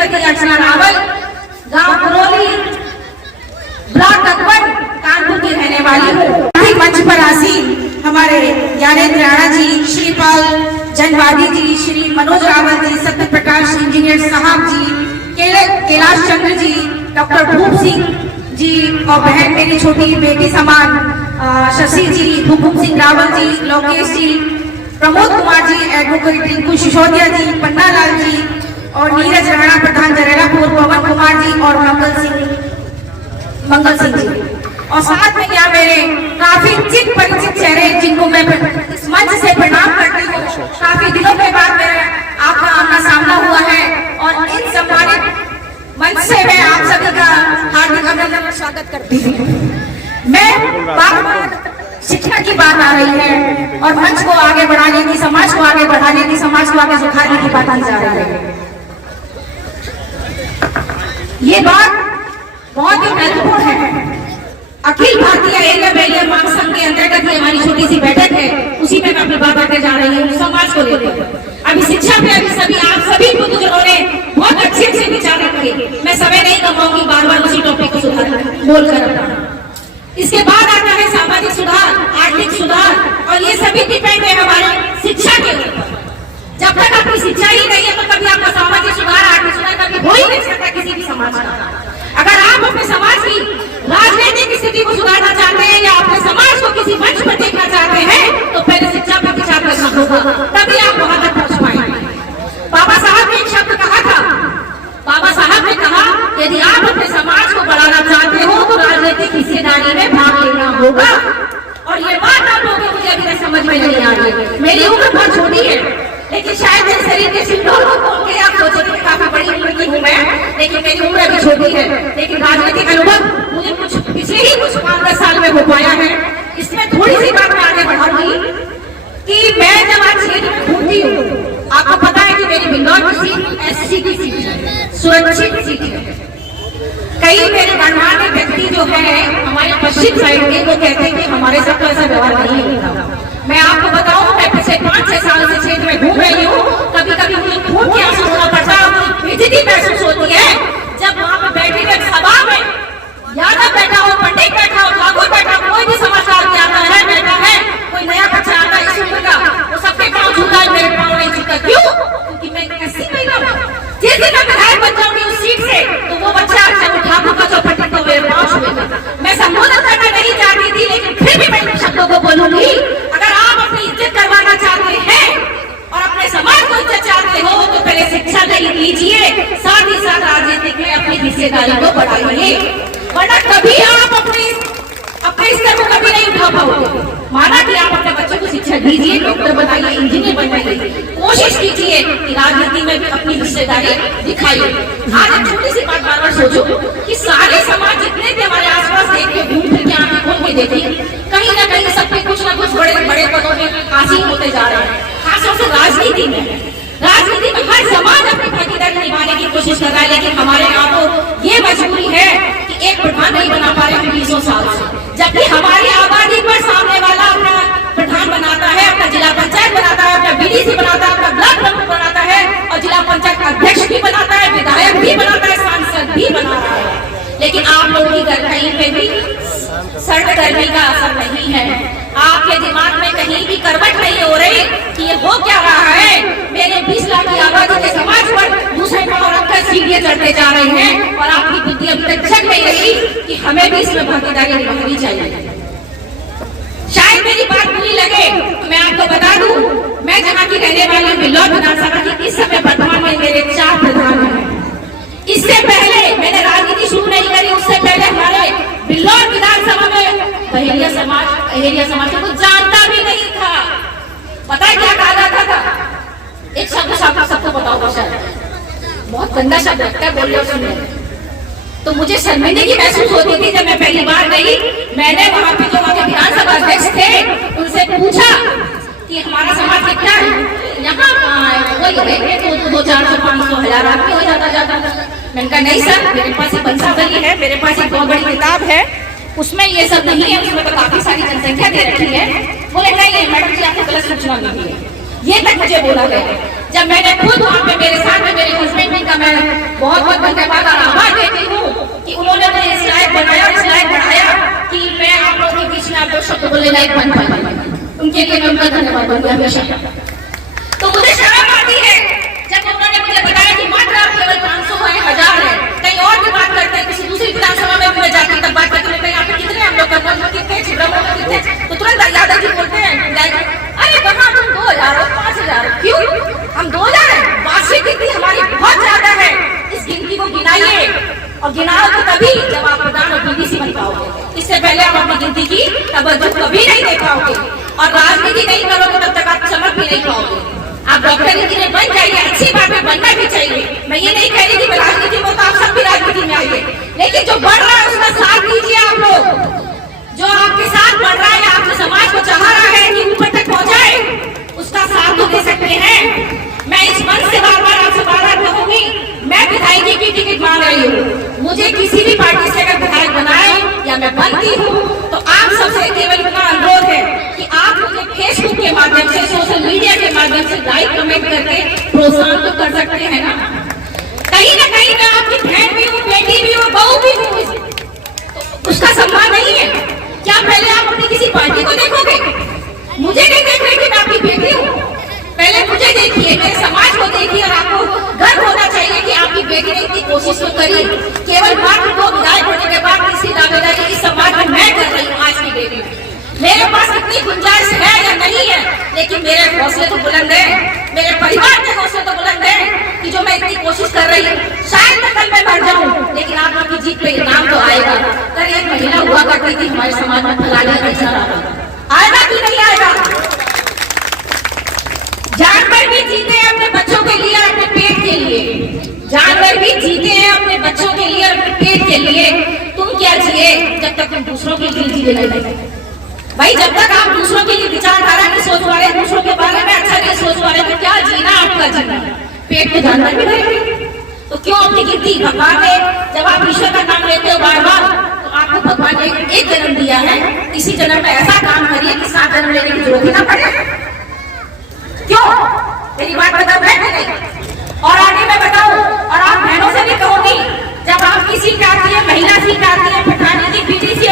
श्रीमती अर्चना रावल, गांव कुरोली, ब्लॉक अकबर, कानपुर की रहने वाली हूँ। मंच पर आसीन हमारे ज्ञानेंद्र राणा जी, श्रीपाल जनवादी जी, श्री मनोज रावल जी, सत्य प्रकाश इंजीनियर साहब जी, कैलाश चंद्र जी, डॉक्टर भूप सिंह जी और बहन मेरी छोटी बेटी समान शशि जी, हुकुम सिंह रावल जी, लोकेश जी, प्रमोद कुमार जी, एडवोकेट रिंकू सिसोदिया जी, पन्ना लाल जी और नीरज राणा प्रधान जरेलापुर, पवन कुमार जी और मंगल सिंह जी। और साथ में यहाँ मेरे काफी चित परिचित चेहरे जिनको मैं इस मंच से प्रणाम करती हूँ। काफी दिनों के बाद मेरा आपका आमना सामना हुआ है और इन सम्मानित मंच से मैं आप सभी का हार्दिक अभिनंदन और स्वागत करती हूँ। मैं बार शिक्षा की बात आ रही है और मंच को आगे बढ़ाने की, समाज को आगे बढ़ाने की, समाज को आगे सुधारने की बात आने जा रही है। ये बात बहुत ही महत्वपूर्ण है। अखिल भारतीय एरिया बैरियर मार्ग संघ के अंतर्गत ये हमारी छोटी सी बैठक है, उसी में मैं अपनी बात करने जा रही हूँ समाज को लेकर। अभी शिक्षा पे अभी सभी आप सभी बुजुर्गों ने बहुत अच्छे से विचार रखे। मैं समय नहीं कमाऊंगी बार बार उसी टॉपिक को बोलकर। इसके बाद आता है सामाजिक सुधार, आर्थिक सुधार और ये सभी डिपेंड है हमारे शिक्षा के ऊपर। जब तक आपकी शिक्षा ही नहीं है तो कभी आपका सामाजिक सुधार, आर्थिक सुधार कभी हो ही नहीं सकता किसी भी समाज का। अगर आप अपने समाज की राजनीतिक स्थिति को सुधारना चाहते हैं या अपने समाज को किसी मंच पर देखना चाहते हैं तो पहले शिक्षा पर विचार करना होगा, तभी आप वहां तक पहुंच पाएंगे। बाबा साहब ने एक शब्द कहा था। बाबा साहब ने कहा यदि आप अपने समाज को बढ़ाना चाहते हो तो राजनीतिक हिस्सेदारी में भाग लेना होगा। और ये बात आप लोगों को मुझे अभी तक समझ में नहीं आ रही। मेरी उम्र बहुत छोटी है, लेकिन शायद मेरे शरीर के सिम्टोम को खोल के आप सोचेंगे काफी बड़ी उम्र की हूँ मैं, लेकिन मेरी उम्र अभी छोटी है। लेकिन राजनीतिक अनुभव मुझे कुछ पिछले ही कुछ 5-10 साल में हो पाया है। इसमें थोड़ी सी बात मैं आगे बढ़ाऊंगी कि मैं जब आज क्षेत्र में घूमती हूँ, आपको पता है कि मेरी बिंदौर की सीट SC की सीट है, सुरक्षित सीट है। कई मेरे गणमान्य व्यक्ति जो है हमारे पश्चिम साइड के, वो कहते हैं कि हमारे साथ तो ऐसा व्यवहार नहीं होता। मैं आपको बताऊं, मैं पिछले 5-6 साल से क्षेत्र में घूम रही हूँ। कभी कभी मुझे खून की आंसू होना पड़ता है, मुझे बेइज्जती महसूस होती है जब वहां पर बैठी हुई सभा में यादव बैठा हो, पंडित बैठा हो, ठाकुर बैठा हो, कोई भी समाजवाद की आता है बैठा है, कोई नया बच्चा आता है इस उम्र का, वो सबके पाँव छूता है, मेरे पाँव नहीं छूता। क्यों? क्योंकि मैं ऐसी महिला हूँ। जिस दिन मैं विधायक बन जाऊंगी उस सीट से तो वो बच्चा जब ठाकुर का जो पंडित तो मेरे पाँव छूएगा। मैं संबोधन करना नहीं चाहती थी, लेकिन फिर भी मैं इन शब्दों को बोलूंगी। अगर आप अपनी इज्जत करवाना चाहते हैं और अपने समाज को इज्जत चाहते हो तो पहले शिक्षा नहीं लीजिए, साथ ही साथ राजनीति में अपनी हिस्सेदारी को बढ़ाइए, वरना कभी आप अपने स्तर को कभी नहीं उठा पाओगे। माना कि आप अपने बच्चों को शिक्षा दीजिए, डॉक्टर बनाइए, इंजीनियर बनाइए, कोशिश कीजिए कि राजनीति में भी अपनी हिस्सेदारी दिखाइए। आज एक छोटी सी बात बार बार सोचो कि सारे समाज जितने भी हमारे आसपास देख के घूम फिर के आंखें खोल के देखें, कहीं ना कहीं सबके कुछ ना कुछ बड़े बड़े पदों में हासिल होते जा रहे हैं। खासतौर से राजनीति में हर समाज अपनी भागीदारी निभाने की कोशिश कर रहा है, लेकिन हमारे यहाँ तो ये मजबूरी है कि एक प्रधान नहीं बना पा रहे 20 साल से, जबकि हमारी आबादी पर सामने वाला अपना प्रधान बनाता है, अपना जिला पंचायत बनाता है, अपना BDC बनाता है, अपना ब्लॉक प्रमुख बनाता है और जिला पंचायत अध्यक्ष भी बनाता है, विधायक भी बनाता है, सांसद भी बना रहा है। लेकिन आप लोगों की कहीं पे भी सर्वधर्मी का असर नहीं है। आपके दिमाग में कहीं भी करवट नहीं हो रही कि ये हो क्या रहा है। मेरे 20 लाख की आबादी के समाज पर दूसरे पांव रखकर सीढ़ियां चढ़ते जा रहे हैं और आपकी बुद्धि अभी तक जग नहीं रही कि हमें भी इसमें भागीदारी निभानी चाहिए। शायद मेरी बात बुरी लगे तो मैं आपको बता दूं, मैं जहाँ की रहने वाली बिल्लौर विधानसभा की इस समय वर्तमान में मेरे 4 प्रधान हैं। इससे पहले मैंने राजनीति शुरू नहीं करी, उससे पहले हमारे बिल्लौर विधानसभा में अहेरिया समाज को जानता भी नहीं था। पता है क्या कहा जाता था? एक शब्द सबको पता होगा, शायद बहुत गंदा शब्द लगता है बोलने और सुनने, तो मुझे शर्मिंदगी महसूस होती थी जब मैं पहली बार गई। मैंने वहां पे जो हमारे विधानसभा अध्यक्ष थे उनसे पूछा कि हमारा समाज कितना है, यहाँ वही है तो 200-400-500 आदमी हो जाता। मैंने कहा नहीं सर, मेरे पास एक वंशावली है, मेरे पास एक बहुत बड़ी किताब है, उसमें ये सब नहीं है, उसमें तो काफी सारी जनसंख्या दे रखी है। बोले नहीं मैडम जी आपको गलत सूचना मिली है, ये तक मुझे बोला गया। जब मैंने खुद वहाँ पे मेरे साथ में मेरे हस्बैंड ने कहा मैं बहुत बहुत धन्यवाद और आभार देती हूँ कि उन्होंने मुझे इस लायक बनाया और इस लायक बढ़ाया कि मैं आप लोगों के बीच में आप लोग शब्द बोलने लायक बन पाई। उनके लिए मैं उनका धन्यवाद दूंगी हमेशा। तो मुझे शर्म आती है जब उन्होंने मुझे बताया कि मात्र आप केवल 500 है, 1000 है, कहीं और भी बात करते हैं, किसी दूसरी विधानसभा में भी मैं जाती तब बात करती हूँ, यहाँ पे कितने हम लोग कन्नौज में कितने, छिबरामऊ में कितने, तो तुरंत यादव जी बोलते हैं अरे कहाँ तुम 2000 हो, 5000 हो, क्यों हम 2000 है? वार्षिक गिनती हमारी बहुत ज्यादा है, इस गिनती को गिनाइए और गिनाओगे तभी जब आप प्रधान और बीडीसी बन पाओगे। इससे पहले आप अपनी गिनती की तवज्जो कभी नहीं दे पाओगे और राजनीति नहीं करोगे तब तक आप चमक भी नहीं पाओगे। आप डॉक्टर इंजीनियर बन जाइए, अच्छी बात है, बनना भी चाहिए। मैं ये नहीं कह रही कि राजनीति में तो आप सब भी राजनीति में आइए, लेकिन जो बढ़ रहा है उसका साथ दीजिए। आप लोग जो आपके साथ बढ़ रहा है, आपके समाज को चाह रहा है कि ऊपर तक पहुंचाए, उसका साथ तो दे सकते हैं। मैं इस मंच से बार बार आपसे बार कहूंगी, मैं विधायकी की टिकट मांग रही हूँ, मुझे किसी भी पार्टी से अगर विधायक बनाए या मैं बनती हूँ तो आप सबसे केवल इतना अनुरोध है कि आप मुझे फेसबुक के माध्यम से, सोशल मीडिया के माध्यम से लाइक कमेंट करके प्रोत्साहन तो कर सकते हैं ना। कहीं ना कहीं मैं आपकी बहन भी हूँ, बेटी भी हूँ, बहू भी हूँ, तो उसका सम्मान नहीं है क्या? पहले आप अपनी किसी पार्टी को देखोगे, मुझे नहीं देख रहे कि मैं आपकी बेटी हूँ। पहले मुझे देखिए, मेरे समाज को देखिए और आपको गर्व होना चाहिए कि आपकी बेटी ने इतनी कोशिश तो करी। केवल मात्र 2 विधायक होने के बाद किसी दावेदारी इस समाज में मैं कर रही हूँ आज की डेट में। मेरे पास इतनी गुंजाइश है या नहीं है, लेकिन मेरे हौसले तो बुलंद है, मेरे परिवार के हौसले तो बुलंद है कि जो मैं इतनी कोशिश कर रही हूँ। शायद मैं कल मैं मर जाऊं, लेकिन आप लोग की जीत पे इनाम तो आएगा। कल एक महिला हुआ करती थी हमारे समाज में, फलाना आएगा कि नहीं आएगा? जानवर भी जीते हैं अपने बच्चों के लिए और अपने पेट के लिए, जानवर भी जीते हैं अपने बच्चों के लिए और अपने पेट के लिए। तुम क्या जिए जब तक तुम दूसरों के लिए जी नहीं भाई? जब तक आप दूसरों के लिए विचारधारा नहीं सोच पा रहे, दूसरों के बारे में अच्छा नहीं सोच पा रहे, तो क्या जीना आपका जीना? पेट में जानवर भी रहेंगे तो क्यों अपनी गिनती? भगवान ने जब आप ईश्वर का नाम लेते हो बार बार, तो आपको भगवान ने एक जन्म दिया है, इसी जन्म में ऐसा काम करिए कि 7 जन्म लेने की जरूरत ही ना पड़े। क्यों? मेरी बात बता है नहीं? और आगे मैं बताऊं और आप बहनों से भी कहूंगी, जब आपकी सीट आती है, महिला सीट आती है, प्रधान की बीडीसी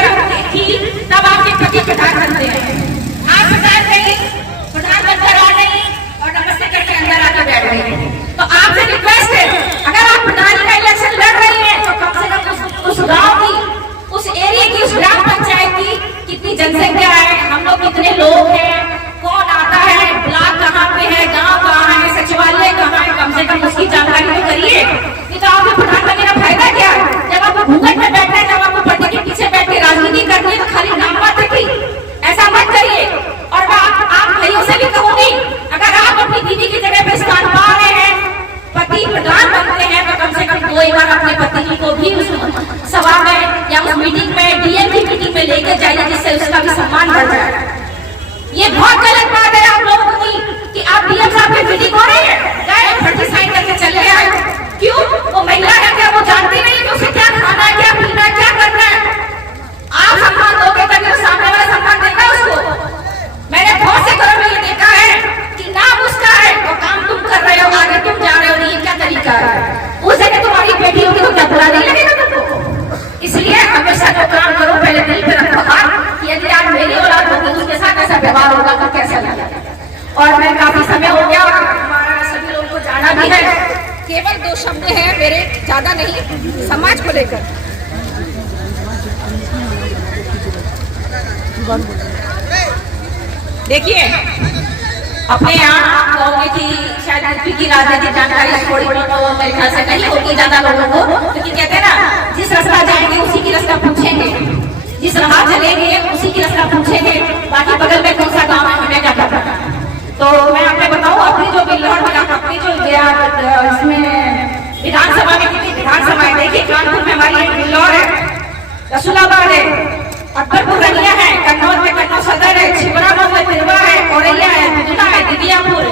थी, तब आपके पति प्रधान बनते हैं। आप प्रधान बनकर आ गई और नमस्ते करके अंदर आके बैठ गई। तो आपसे रिक्वेस्ट है, अगर आप प्रधान का इलेक्शन लड़ रही हैं तो कम से कम उस गांव की, उस एरिया की, उस ग्राम पंचायत की कितनी जनसंख्या है, हम लोग कितने लोग हैं, कौन आता है, ब्लॉक कहाँ पे है, गांव कहाँ है, सचिवालय कहाँ है, कम से कम उसकी जानकारी तो करिए। नहीं तो आपको प्रधान बनने का फायदा क्या है? जब आपको घूंघट में बैठना है, जब आपको पर्दे के पीछे बैठ के राजनीति करनी है, तो खाली नाम बात की ऐसा मत करिए। और मैं आप भाइयों से भी कहूंगी, अगर आप अपनी दीदी की जगह पे स्थान पा रहे हैं, पति प्रधान बनते हैं, तो कम से कम 2 बार अपने पति को भी उस सभा में या उस मीटिंग में, डीएम की मीटिंग में लेकर जाइए, जिससे उसका भी सम्मान बढ़ जाए। ये बहुत गलत बात है आप लोगों की कि आप डीएम साहब की मीटिंग हो रही है, गए फर्जी साइन करके चले आए। क्यों? वो महिला है क्या? वो जानती नहीं कि उसे क्या खाना है, क्या पीना है, क्या करना है? आप सम्मान दोगे तभी वो सामने वाला सम्मान देगा उसको। मैंने बहुत से घरों में ये देखा है कि नाम उसका है और काम तुम कर रहे हो, आगे तुम जा रहे हो, ये क्या तरीका है? उस जगह तुम्हारी बेटी होगी तो क्या बुरा नहीं लगेगा तुमको? इसलिए हमेशा जो काम करो पहले दिल पे रखो कि यदि आज मेरी औलाद होगी तो उसके साथ ऐसा व्यवहार होगा तो कैसा लगेगा। और मैं काफी समय हो गया और हमारा सभी लोगों को जाना भी है। केवल 2 शब्द हैं मेरे, ज्यादा नहीं, समाज को लेकर। देखिए, अपने यहाँ आप कहोगे कि शायद यूपी की राजनीतिक जानकारी थोड़ी बहुत मेरे ख्याल से नहीं होगी ज्यादा लोगों को, क्योंकि कहते हैं ना, जिस रास्ता जाएंगे उसी की रास्ता पूछेंगे, जिस राह चलेंगे उसी की रास्ता पूछेंगे, बाकी बगल में कौन सा गाँव है हमें क्या पता। तो मैं आपको बताऊँ, अपनी जो बिल्लौर, अपनी जो इसमें विधानसभा में कितनी विधानसभाएं देखिए, कानपुर में हमारी एक बिल्लौर है, रसूलाबाद है, अकबरपुर रनिया है, कन्नौज में कन्नौज सदर है, छिबरामऊ में तिरवा है, औरैया है, दुधना है, दिव्यापुर,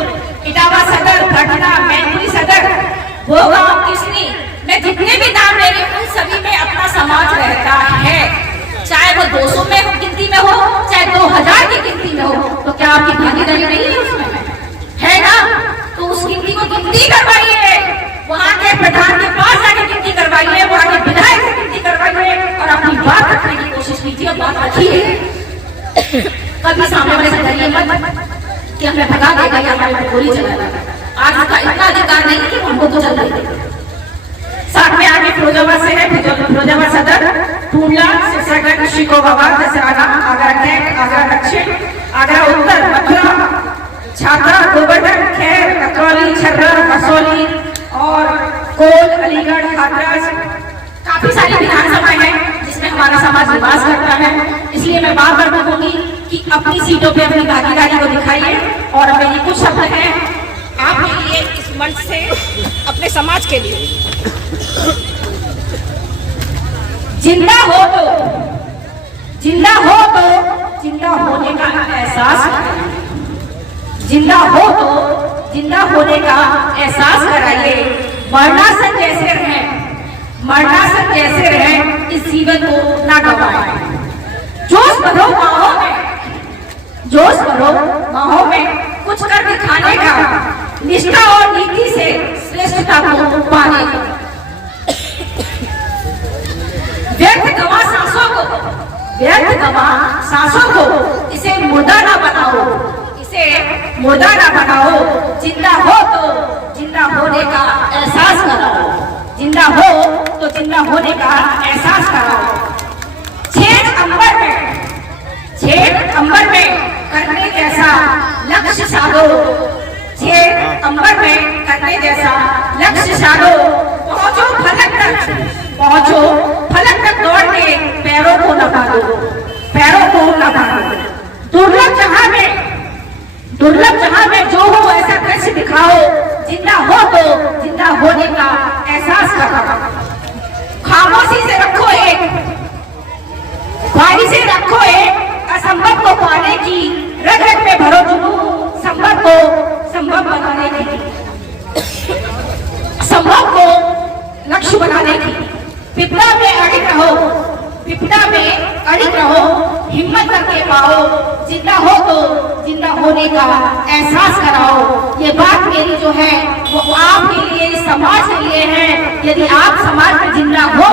इटावा सदर, पटना, मैनपुरी सदर, वो गाँव, किसनी, मैं जितने भी नाम ले रही हूँ उन सभी में अपना समाज रहता है, चाहे वो 200 में गिनती में हो, चाहे 2000 की गिनती में हो। तो क्या आपकी भागीदारी नहीं है उसमें? है ना? तो उस गिनती को गिनती करवाइए, वहां के प्रधान के पास कीजिए और बात रखिए। कभी सामने वाले से डरिए मत कि हमें भगा देगा या हमारे पर गोली चलाएगा। आज उसका इतना अधिकार नहीं है कि हमको तो चल रही। साथ में आगे फिरोजाबाद से है, फिरोजाबाद सदर, टूंडला, सिरसागढ़, शिकोहाबाद, दसराना, आगरा कैंट, आगरा दक्षिण, आगरा उत्तर, मथुरा, छात्रा, गोवर्धन, खैर, कतरौली, छर्रा, कसौली और कोल, अलीगढ़, हाथरस। काफी सारी विधानसभाएं हैं जिसमें हमारा समाज निवास करता है। इसलिए मैं बार बार कहूंगी कि अपनी सीटों पे अपनी भागीदारी को दिखाइए। और मेरी कुछ शब्द हैं आपके लिए इस मंच से, अपने समाज के लिए। जिंदा हो तो जिंदा होने का एहसास कराइए। जिंदा हो तो जिंदा होने का एहसास कराइए। मरणासन जैसे रहें, इस जीवन को ना गवाएं। जोश भरो बाहों में कुछ कर दिखाने का, निष्ठा और नीति से श्रेष्ठता को पाने का। व्यर्थ गवा सांसों को इसे मुर्दा ना बनाओ। जिंदा हो तो जिंदा होने का एहसास कराओ। जिंदा हो तो जिंदा होने का एहसास कराओ। छेद अंबर में करने जैसा लक्ष्य साधो। छेद अंबर में करने जैसा लक्ष्य साधो। पहुंचो फलक तक दौड़ के पैरों को न बांधो। दुर्लभ जहां में जो हो ऐसा दृश्य दिखाओ। जिंदा हो तो जिंदा होने का एहसास कराओ। खामोशी से रखो एक असंभव को पाने की, रग रग में भरो जुनून संभव को संभव बनाने की, संभव को लक्ष्य बनाने की। विपदा में अड़िग रहो, हिम्मत करके पाओ। जिंदा हो तो जिंदा होने का एहसास कराओ। ये बात मेरी जो है वो आपके लिए, इस समाज के लिए है। यदि आप समाज में जिंदा हो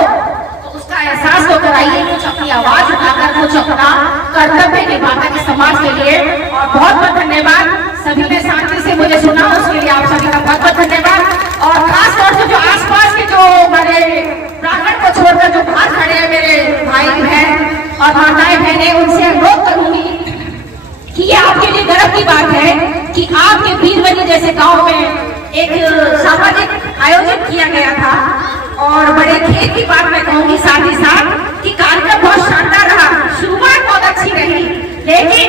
तो उसका एहसास तो कराइए। कुछ अपनी आवाज उठाकर कुछ अपना कर्तव्य निभाकर इस समाज के लिए। और बहुत बहुत धन्यवाद सभी ने शांति से मुझे सुना, उसके लिए आप सभी का बहुत बहुत धन्यवाद। और खास तौर से जो आसपास के जो हमारे प्रांगण को छोड़कर जो बाहर खड़े हैं मेरे भाई बहन और माताएं बहनें, उनसे अनुरोध करूंगी कि ये आपके लिए गर्व की बात है कि आपके वीरवनी जैसे गांव में एक सामाजिक आयोजन किया गया था। और बड़े खेत की बात मैं कहूंगी साथ ही साथ कि कार्यक्रम बहुत शानदार रहा। शुरुआत बहुत अच्छी रही, लेकिन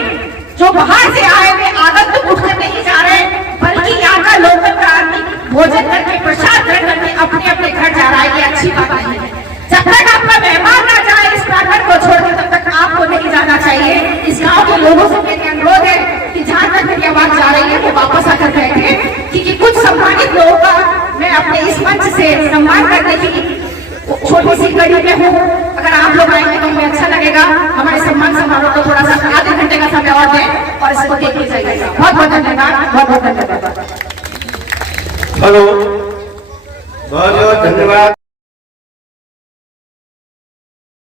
जो बाहर से आए हुए आगंतुक उठकर नहीं जा रहे, बल्कि यहाँ का लोकल का आदमी भोजन करके, प्रसाद ग्रहण करके अपने अपने घर जा रहा है। ये अच्छी बात नहीं है। जब तक आपका मेहमान ना जाए इस प्रांगण को छोड़कर, तब तक आपको नहीं जाना चाहिए। इस गांव के लोगों से मेरी अनुरोध है कि जहां तक मेरी आवाज जा रही है वो वापस आकर बैठे, क्योंकि कुछ सम्मानित लोगों का मैं अपने इस मंच से सम्मान करने की छोटी सी कड़ी में हूँ। अगर आप लोग आएंगे तो हमें अच्छा लगेगा। हमारे सम्मान समारोह को थोड़ा सा आधे घंटे का समय और दें और इसको देखते जाइएगा। बहुत बहुत धन्यवाद, बहुत बहुत धन्यवाद। हेलो, बहुत बहुत धन्यवाद।